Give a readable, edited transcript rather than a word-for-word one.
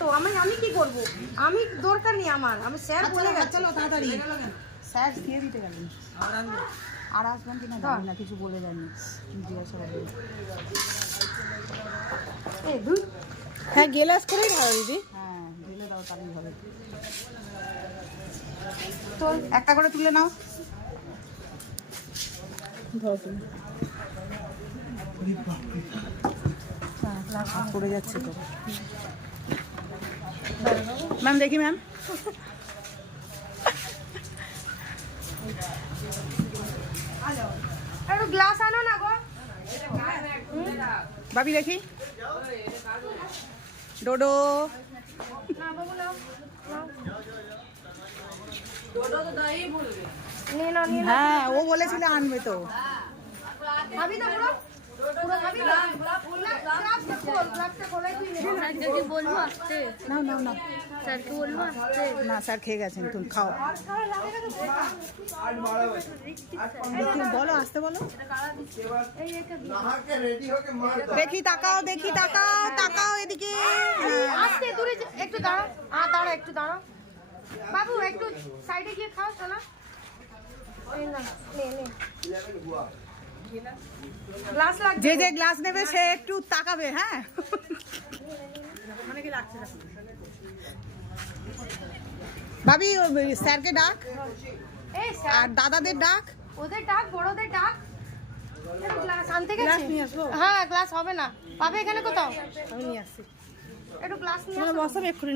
তো আমি কি করব? আমি দরকার নেই আমার। আমি স্যার বলে গেছে। চলো তাড়াতাড়ি। স্যার দিয়ে দিতে গেলেন। আর আসবেন কিনা জানি না, কিছু বলে দেননি। জিজ্ঞাসা করবেন। এই দুই হ্যাঁ গেলাস করেই ভালো দিদি। হ্যাঁ ঢেলে দাও তাহলেই হবে। তো একটা করে তুলে নাও। ধরো তুমি। হাত পড়ে যাচ্ছে তো। ম্যাম দেখি ম্যাম। একটু গ্লাস আনো না গো। ভাবি দেখি। ডোডো। না বাবু নাও। নে না নে না। হ্যাঁ ও বলেছিল আনবে তো। খাবি তো পুরো? পুরো খাবি না? গ্লাসটা খোল, গ্লাসটা খোলাই তুই নে। স্যারকে বলবো আসতে, নাও নাও নাও। স্যারকে বলবো আসতে। না স্যার খেয়ে গেছেন, তুমি খাও। বলো আসতে বলো। দেখি তাকাও, দেখি তাকাও, তাকাও এদিকে। আস্তে দূরে একটু দাঁড়া। দাঁড়া একটু দাঁড়া। বাবু একটু সাইডে গিয়ে খাও চলো। এই না নে নে। গ্লাস লাগবে। যে যে গ্লাস নেবে সে একটু তাকাবে। হ্যাঁ ভাবি স্যারকে ডাক এই স্যার আর দাদাদের ডাক। ওদের ডাক, বড়দের ডাক। একটু গ্লাস আনতে গেছে। গ্লাস নিয়ে আসবো? হ্যাঁ গ্লাস হবে না। পাবে এখানে কোথাও? আমি নিয়ে আসছি। একটু গ্লাস নিয়ে তোমরা আসো। বসো, আমি এক্ষুনি নিয়ে